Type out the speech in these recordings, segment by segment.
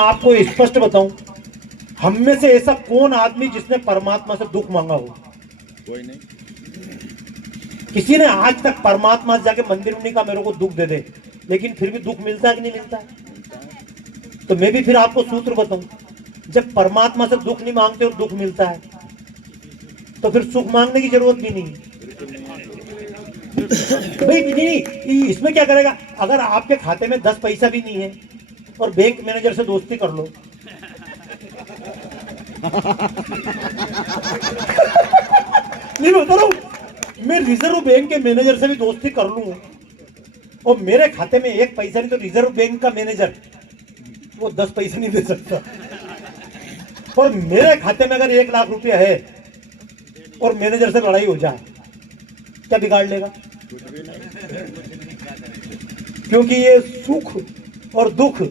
आपको स्पष्ट बताऊं, हम में से ऐसा कौन आदमी जिसने परमात्मा से दुख मांगा हो? कोई नहीं। किसी ने आज तक परमात्मा से जाके मंदिर में नहीं कहा मेरे को दुख दे दे, लेकिन फिर भी दुख मिलता है कि नहीं मिलता है? तो मैं भी फिर आपको सूत्र बताऊं, जब परमात्मा से दुख नहीं मांगते और दुख मिलता है तो फिर सुख मांगने की जरूरत भी नहीं भाई। नहीं, इसमें क्या करेगा? अगर आपके खाते में 10 पैसा भी नहीं है और बैंक मैनेजर से दोस्ती कर लो नहीं, बता रहा हूं, मैं रिजर्व बैंक के मैनेजर से भी दोस्ती कर लूं और मेरे खाते में 1 पैसा नहीं, तो रिजर्व बैंक का मैनेजर वो 10 पैसे नहीं दे सकता। और मेरे खाते में अगर 1 लाख रुपया है और मैनेजर से लड़ाई हो जाए, क्या बिगाड़ लेगा? क्योंकि ये सुख और दुख,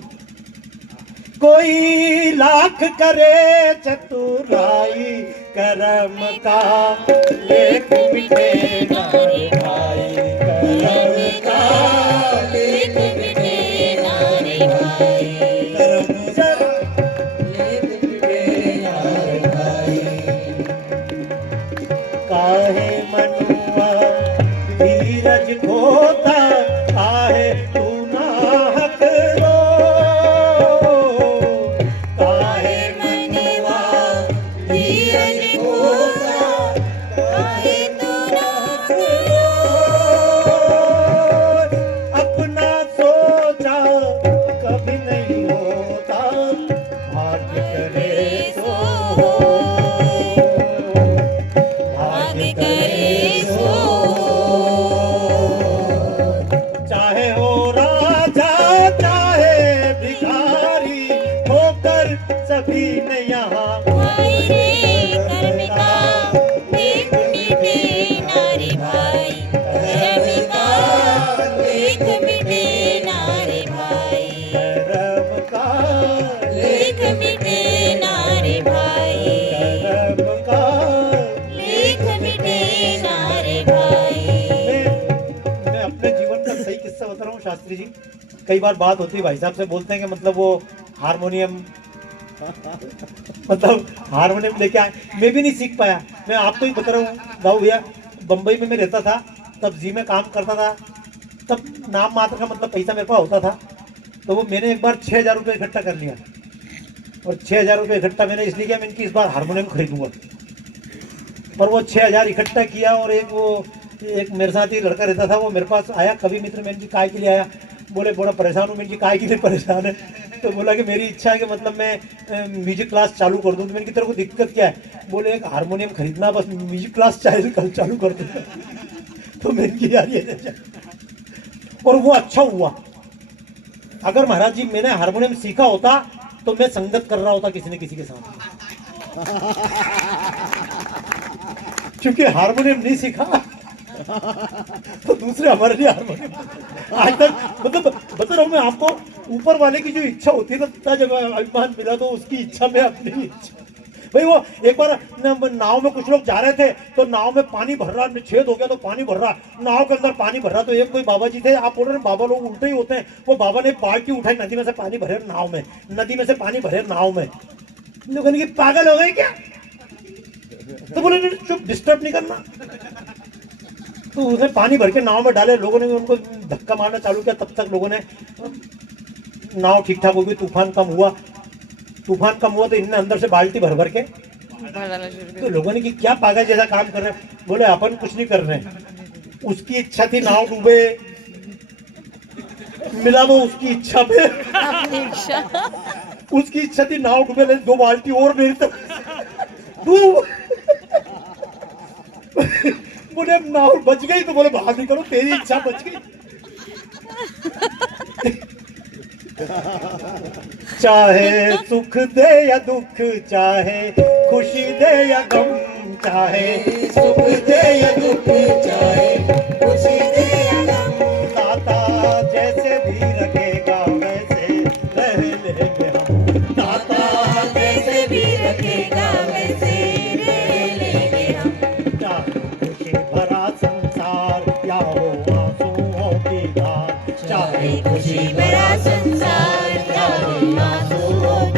कोई लाख करे चतुराई, कर्म का लेख मिटे ना रे भाई, कर्म का लेख मिटे ना रे भाई, कर्म का लेख मिटे ना रे भाई। काहे मनुआ धीरज खोता, काहे तू नाहक रो, काहे मनुआ धीरज खोता, काहे तू नाहक रो। अपना सोचा कभी नहीं होता, भाग्य करे सो हो, भाग्य करे सो। चाहे हो राजा चाहे भिखारी, होकर सभी ने यहाँ शास्त्री जी, कई बार बात होती है भाई साहब से, बोलते हैं कि मतलब वो हारमोनियम मतलब हारमोनियम लेके आए, मैं भी नहीं सीख पाया। मैं आपको ही बता रहा हूँ गाँव भैया, बम्बई में मैं रहता था, तब जी में काम करता था, तब नाम मात्र का मतलब पैसा मेरे पास होता था। तो वो मैंने एक बार 6,000 रुपये इकट्ठा कर लिया, और 6,000 रुपये इकट्ठा मैंने इसलिए किया, मैं इनकी इस बार हारमोनियम खरीदूंगा। और वो 6,000 इकट्ठा किया, और एक मेरे साथ ही लड़का रहता था, वो मेरे पास आया, कभी मित्र, मैंने जी काय के लिए आया? बोले बड़ा परेशान हूँ। मैंने जी काय के लिए परेशान है? तो बोला कि मेरी इच्छा है कि मतलब मैं म्यूजिक क्लास चालू कर दूँ। तो मैंने की तेरे को दिक्कत क्या है? बोले एक हारमोनियम खरीदना, बस म्यूजिक क्लास कल चालू कर दूँ। तो मैंने की यार ये, और वो अच्छा हुआ। अगर महाराज जी मैंने हारमोनियम सीखा होता तो मैं संगत कर रहा होता किसी न किसी के साथ, क्योंकि हारमोनियम नहीं सीखा तो दूसरे हमारे लिए हारमोनियम। आज तक मतलब बता रहा हूँ मैं आपको, ऊपर वाले की जो इच्छा होती है ना, जब अभिमान मिला तो उसकी इच्छा में अपनी इच्छा। भाई वो एक बार नाव में कुछ लोग जा रहे थे, तो नाव में पानी भर रहा, छेद हो गया तो पानी भर रहा, नाव के अंदर पानी भर रहा। तो एक कोई बाबा जी थे, आप बोल रहे बाबा लोग उल्टे ही होते हैं, वो बाबा ने बाल्टी उठाई, नदी में से पानी भरे नाव में, नदी में से पानी भरे नाव में। लोगों ने पागल हो गए क्या? तो बोले चुप, डिस्टर्ब नहीं करना। तो उसने पानी भर के नाव में डाले, लोगों ने उनको धक्का मारना चालू किया। तब तक लोगों ने, नाव ठीक ठाक हो गई, तूफान कम हुआ तो इनने अंदर से बाल्टी भर भर के, तो लोगों ने कि क्या पागल जैसा काम कर रहे हैं? बोले अपन कुछ नहीं कर रहे, उसकी इच्छा थी नाव डूबे, मिला वो उसकी इच्छा पे उसकी इच्छा थी नाव डूबे, 2 बाल्टी और मेरी तरफ डूब। बोले नाव बच गई, तो बोले बाहर निकलो, तेरी इच्छा बच गई। चाहे सुख दे या दुख, चाहे खुशी दे या गम, चाहे सुख दे या दुख, चाहे खुशी दे या गम, दाता जैसे भी रखेगा वैसे रह लेंगे हम, दाता जैसे भी रखेगा वैसे रह लेंगे हम। चाहे खुशी भरा संसार या हो आंसुओं की धार, चाहे खुशी भरा संसार या हो आंसुओं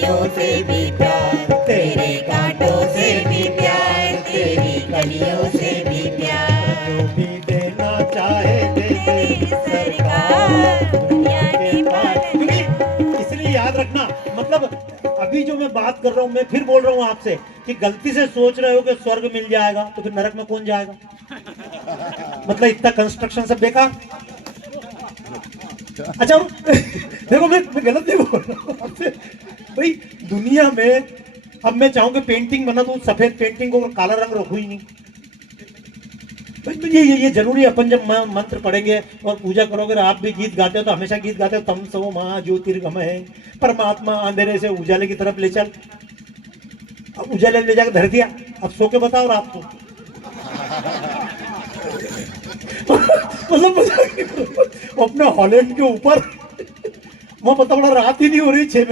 कलियों से भी प्यार, तेरे कांटों से भी प्यार, तेरी कलियों से भी प्यार। जो भी देना चाहे दे दे तेरी सरकार दुनिया की पालन। क्योंकि इसलिए याद रखना, मतलब अभी जो मैं बात कर रहा हूँ, मैं फिर बोल रहा हूँ आपसे कि गलती से सोच रहे हो कि स्वर्ग मिल जाएगा तो फिर नरक में कौन जाएगा? मतलब इतना कंस्ट्रक्शन सब बेकार। अच्छा देखो मैं गलत नहीं बोल रहा हूँ आपसे भाई। दुनिया में अब मैं चाहूँ कि पेंटिंग बना दूं, सफेद पेंटिंग को काला रंग रखूं ही नहीं। तो ये जरूरी है। अपन जब मंत्र पढ़ेंगे और पूजा करोगे, आप भी गीत गाते हो तो हमेशा गीत गाते हो, तम सो माँ ज्योतिर्गमय, परमात्मा अंधेरे से उजाले की तरफ ले चल। अब उजाले ले जाकर धर दिया, अब सो के बताओ रात को। मतलब अपने हॉलैंड के ऊपर वहां पता पड़ा रात ही नहीं हो रही, 6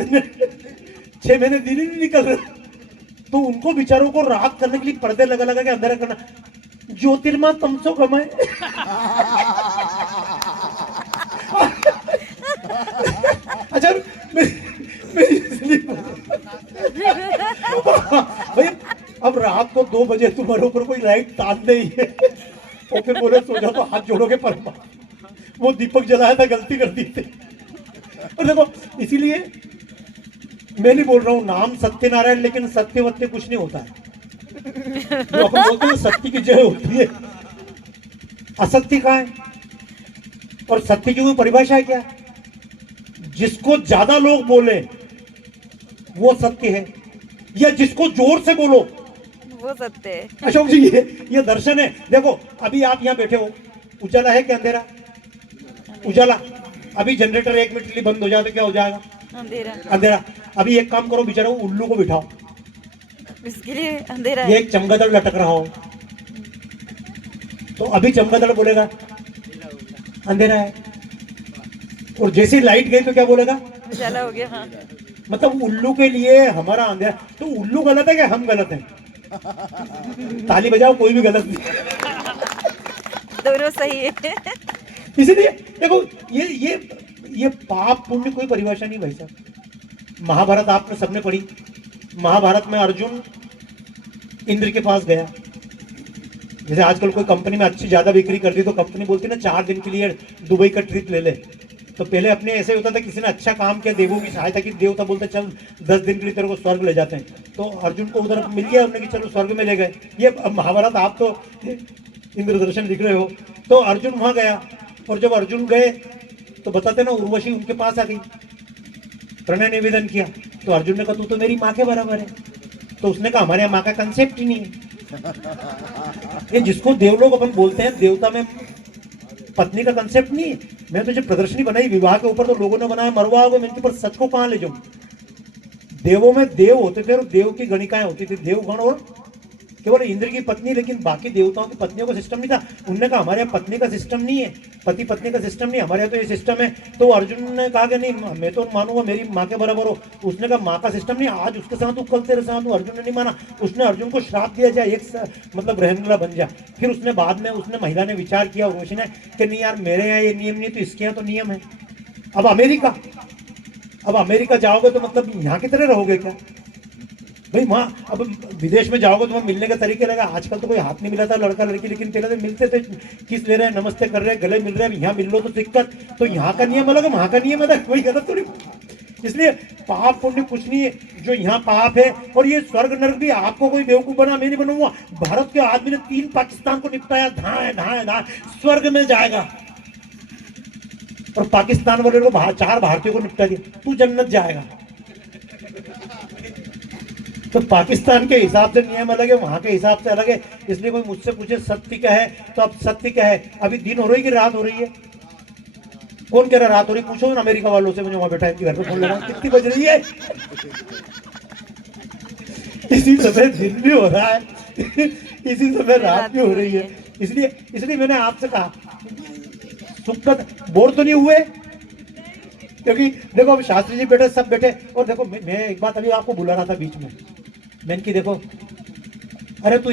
महीने दिन ही नहीं निकल रहे। तो उनको बेचारों को रात करने के लिए पर्दे लगा लगा के अंधेरा करना। ज्योतिर्मा तमसो गमय। अच्छा मैं इसलिए भाई अब रात को 2 बजे तुम्हारे ऊपर कोई लाइट तान नहीं है और फिर बोले सो जाओ तो हाथ जोड़ोगे परमात्मा, वो दीपक जलाया था गलती कर दी थी। और देखो इसीलिए मैं नहीं बोल रहा हूँ नाम सत्यनारायण, लेकिन सत्य वत्य कुछ नहीं होता है। जो अपन बोलते हैं सत्य की जय होती है, असत्य का है। और सत्य की कोई परिभाषा है क्या? जिसको ज्यादा लोग बोले वो सत्य है, या जिसको जोर से बोलो वो सत्य है। अशोक जी ये दर्शन है। देखो अभी आप यहाँ बैठे हो, उजाला है क्या अंधेरा? उजाला। अभी जनरेटर 1 मिनट के लिए बंद हो जाए तो क्या हो जाएगा? अंधेरा। अंधेरा। अभी एक काम करो, बेचारा उल्लू को बिठाओ, इसके लिए अंधेरा ये है। एक चमगादड़ लटक रहा हो तो अभी चमगादड़ बोलेगा अंधेरा है, और जैसी लाइट गई तो क्या बोलेगा? उजाला हो गया। हाँ मतलब उल्लू के लिए हमारा अंधेरा। तो उल्लू गलत है क्या हम गलत हैं? ताली बजाओ, कोई भी गलत नहीं। दोनों सही है। इसीलिए देखो ये पाप पुण्य कोई परिभाषा नहीं भाई साहब। महाभारत आपने सबने पढ़ी। महाभारत में अर्जुन इंद्र के पास गया। जैसे आजकल कोई कंपनी में अच्छी ज्यादा बिक्री कर दी तो कंपनी बोलती है ना 4 दिन के लिए दुबई का ट्रिप ले ले। तो पहले अपने ऐसे होता था, किसी ने अच्छा काम किया देवों की सहायता की, देवता बोलते चल 10 दिन के लिए तेरे को स्वर्ग ले जाते हैं। तो अर्जुन को उधर मिल गया, उन्होंने कि चलो स्वर्ग में ले गए। ये महाभारत आप तो इंद्र दर्शन लिख रहे हो। तो अर्जुन वहां गया, और जब अर्जुन गए तो बताते ना उर्वशी उनके पास आ गई, प्रणय निवेदन किया। तो अर्जुन ने कहा तू तो मेरी माँ के बराबर है। तो उसने कहा हमारे यहाँ माँ का कंसेप्ट ही नहीं है। ये जिसको देवलोक अपन बोलते हैं, देवता में पत्नी का कंसेप्ट नहीं है। मैं तो जब प्रदर्शनी बनाई विवाह के ऊपर तो लोगों ने बनाया मरवा हो गए, मैंने पर सच को कहां ले जाऊं? देवों में देव होते थे और देव की गणिकाएं होती थी, देवगण और केवल इंद्र की पत्नी, लेकिन बाकी देवताओं की पत्नियों का सिस्टम नहीं था। उनने कहा हमारे यहाँ पत्नी का सिस्टम नहीं है, पति पत्नी का सिस्टम नहीं, हमारे यहाँ तो ये सिस्टम है। तो अर्जुन ने कहा कि नहीं मैं तो मानूंगा, मेरी माँ के बराबर हो। उसने कहा माँ का सिस्टम नहीं, आज उसके साथ हूँ कल तेरे साथ हूँ। अर्जुन ने नहीं माना, उसने अर्जुन को श्राप दिया जाए मतलब रहमला बन जा। फिर उसने बाद में उसने महिला ने विचार किया उर्वशी ने कि नहीं यार मेरे यहाँ ये नियम नहीं तो इसके यहाँ तो नियम है। अब अमेरिका जाओगे तो मतलब यहाँ की तरह रहोगे क्या भाई? वहाँ अब विदेश में जाओगे तो वहाँ मिलने का तरीके लगा। आजकल तो कोई हाथ नहीं मिलाता लड़का लड़की, लेकिन पहले तो मिलते थे, किस ले रहे हैं, नमस्ते कर रहे हैं, गले मिल रहे हैं। यहाँ मिल लो तो दिक्कत। तो यहाँ का नियम अलग है, वहाँ का नियम अलग, वही गलत थोड़ी। इसलिए पाप पुण्य कुछ नहीं है। जो यहाँ पाप है, और ये स्वर्ग नरक भी आपको कोई बेवकूफ बना, मैं नहीं बनूंगा। भारत के आदमी ने 3 पाकिस्तान को निपटाया, धाए धाए धाए, स्वर्ग में जाएगा। और पाकिस्तान वाले को 4 भारतीयों को निपटा दिया, तू जन्नत जाएगा। तो पाकिस्तान के हिसाब से नियम अलग है, वहां के हिसाब से अलग है। इसलिए कोई मुझसे पूछे सत्य क्या है, तो अब सत्य क्या है? अभी दिन हो रही कि रात हो रही है? कौन कह रहा रात हो रही? पूछो ना अमेरिका वालों से, मुझे वहां बैठा है घर पे फोन लगा, कितनी बज रही है? इसी समय दिन भी हो रहा है, इसी समय रात भी हो रही है। इसलिए मैंने आपसे कहा सुखद बोर तो नहीं हुए, क्योंकि देखो अब शास्त्री जी बैठे, सब बैठे। और देखो मैं एक बात अभी आपको बुला रहा था बीच में, मैंने की देखो अरे तू